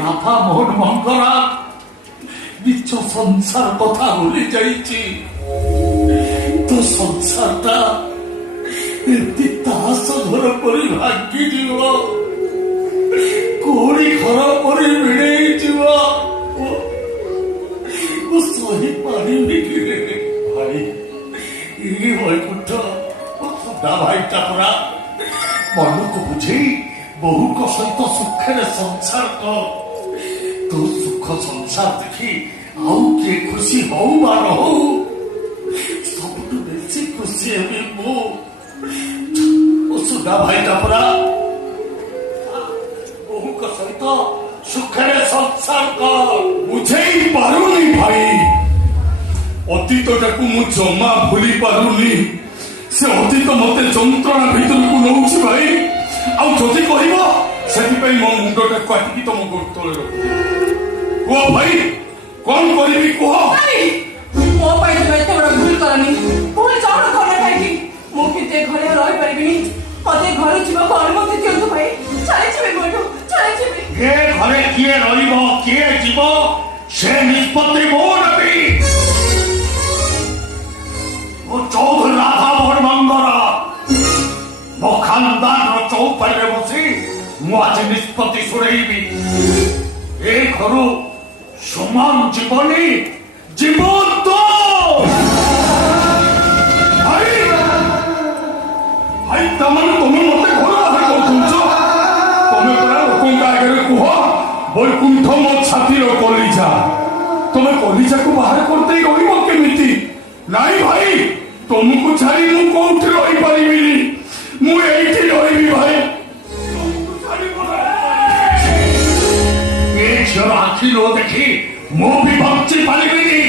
ବାପା ମୋହନ ମଙ୍ଗରା ନିଜ ସଂସାର କଥା ଭୁଲି ଯାଇଛି। ତୋ ସଂସାରଟା ଏମିତି ତାସ ଘର ପରି ଭାଙ୍ଗିଯିବ, କୋଳି ଘର ପରି ମିଳେଇଯିବ। ମୁଁ ସହିପାରିବି ଭାଇ। ଏ ବୈକୁଣ୍ଠ ସୁଧା ଭାଇଟା ପରା ମନକୁ ବୁଝେଇ ବୋହୁଙ୍କ ସହିତ ସୁଖରେ ସଂସାର କର। ତୋ ସୁଖ ସଂସାର ଦେଖି ଆଉ କିଏ ଖୁସି ହଉ ବା ନ ହଉ, ସବୁଠୁ ବେଶୀ ଖୁସି ହେବି ମୁଁ। ସୁଧା ଭାଇଟା ପରା ବୋହୁଙ୍କ ସହିତ ସୁଖରେ ସଂସାର କର। ବୁଝେଇ ପାରୁନି ଭାଇ, ଅତୀତଟାକୁ ମୁଁ ଜମା ଭୁଲି ପାରୁନି। ସେ ଅତୀତ ମତେ ଯନ୍ତ୍ରଣା ଭିତରକୁ ନଉଛି ଭାଇ। ଆଉ ଯଦି କହିବ ସେଥିପାଇଁ ମୋ ମୁଣ୍ଡଟାକୁ କାଟିକି ତମ ଗୋଡ଼ ତଳେ ରଖ। କୁହ ଭାଇ, କଣ କରିବି କୁହ। ମୋ ପାଇଁ ତମେ ଏତେ ବଡ ଭୁଲ କରନି। ଭୁଲ କଣ କଲା କାହିଁକି? ମୁଁ କିନ୍ତୁ ଏ ଘରେ ରହିପାରିବିନି। ମତେ ଘରୁ ଯିବାକୁ ଅନୁମତି ଦିଅନ୍ତୁ ଭାଇ। ଚାଲିଯିବି ମୁଁ ଏଠୁ, ଚାଲିଯିବି। ଏ ଘରେ କିଏ ରହିବ କିଏ ଯିବ ସେ ନିଷ୍ପତ୍ତି ମୁଁ ନେବି। ମୁଁ ଚୌଧୁରୀ ରାଧା ମୋହନ ମଙ୍ଗରା, ମୋ ଖାନଦାନର ଚୌପାଇରେ ବସି ମୁଁ ଆଜି ନିଷ୍ପତ୍ତି ଶୁଣେଇବି। ଏ ଘରୁ ସୁମନ ଜୀବନୀ ଜୀବ ତ। ଭାଇ ଭାଇ ତାମାନେ ତମେ ମତେ ଘର ବାହାର କରିଦଉଛ। ତମେ ପରା ଲୋକଙ୍କ ଆଗରେ କୁହ ବୈକୁଣ୍ଠ ମୋ ଛାତିର କଲିଜା। ତମେ କଲିଜାକୁ ବାହାର କରିଦେଇ ରହିବ କେମିତି? ନାଇଁ ଭାଇ, ତମକୁ ଛାଡ଼ି ମୁଁ କୋଉଠି ରହିପାରିବିନି। ମୁଁ ଏଇଠି ରହିବି ଭାଇ। ଏ ଝିଅର ଆଖି ନ ଦେଖି ମୁଁ ବି ବଞ୍ଚି ପାରିବିନି।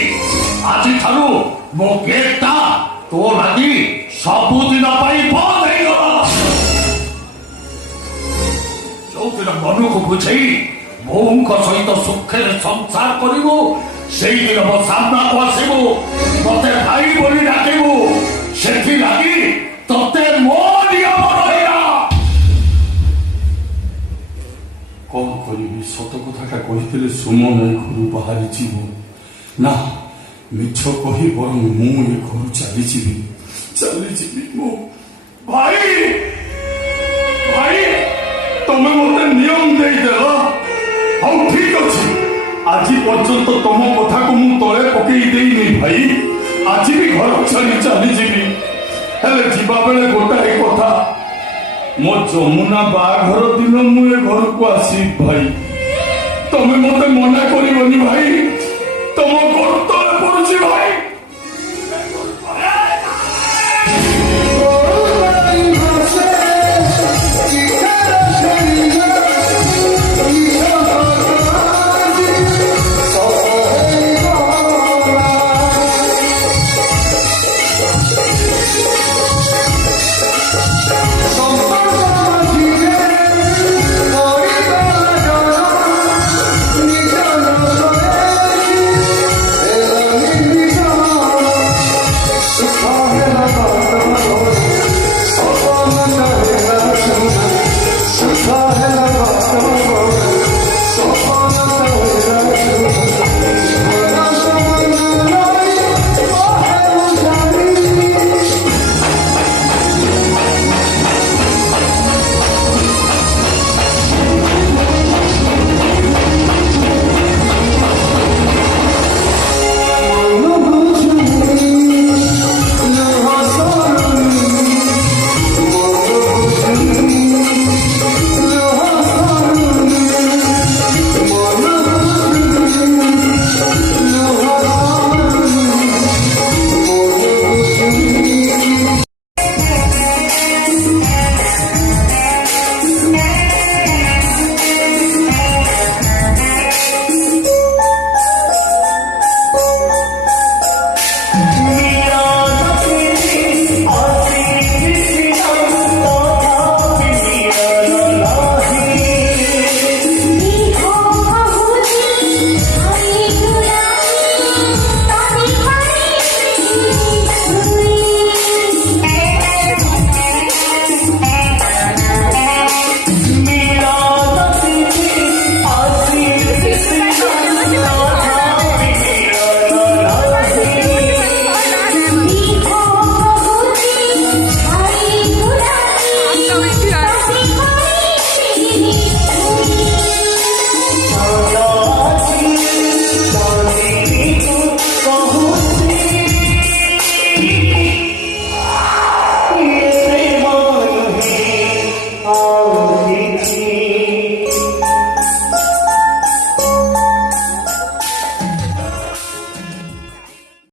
ଆଜିଠାରୁ ମୋ ଗେଟ୍ଟା ତୋ ଲାଗି ସବୁଦିନ ପାଇଁ ବନ୍ଦ ହେଇଗଲା। ଯୋଉଦିନ ମନକୁ ବୁଝେଇ ବୋଉଙ୍କ ସହିତ ସୁଖରେ ସଂସାର କରିବୁ, ସେଇଦିନ ମୋ ସାମ୍ନାକୁ ଆସିବୁ, ମତେ ଭାଇ ବୋଲି ଡାକିବୁ। ସେଥିଲାଗି ତତେ ମୋ ନିୟମ ରହିଲା। କଣ କରିବି? ସତ କଥାଟା କହିଥିଲେ ସୁମନ ଏ ଘରୁ ବାହାରି ଯିବ ନା, ମିଛ କହି ବରଂ ମୁଁ ଏ ଘରୁ ଚାଲିଯିବି ମୁଁ। ଭାଇ ଭାଇ, ତମେ ମତେ ନିୟମ ଦେଇଦେଲ। ହଉ ଠିକ ଅଛି, ଆଜି ପର୍ଯ୍ୟନ୍ତ ତମ କଥାକୁ ମୁଁ ତଳେ ପକେଇ ଦେଇନି ଭାଇ। ଆଜି ବି ଘର ଛାଡ଼ି ଚାଲିଯିବି। ହେଲେ ଯିବା ବେଳେ ଗୋଟାଏ କଥା, ମୋ ଯମୁନା ବାହାଘର ଦିନ ମୁଁ ଏ ଘରକୁ ଆସିବି ଭାଇ। ତମେ ମତେ ମନା କରିବନି ଭାଇ। ତମ ଗୋଡ଼ ତଳେ ପଡୁଛି ଭାଇ।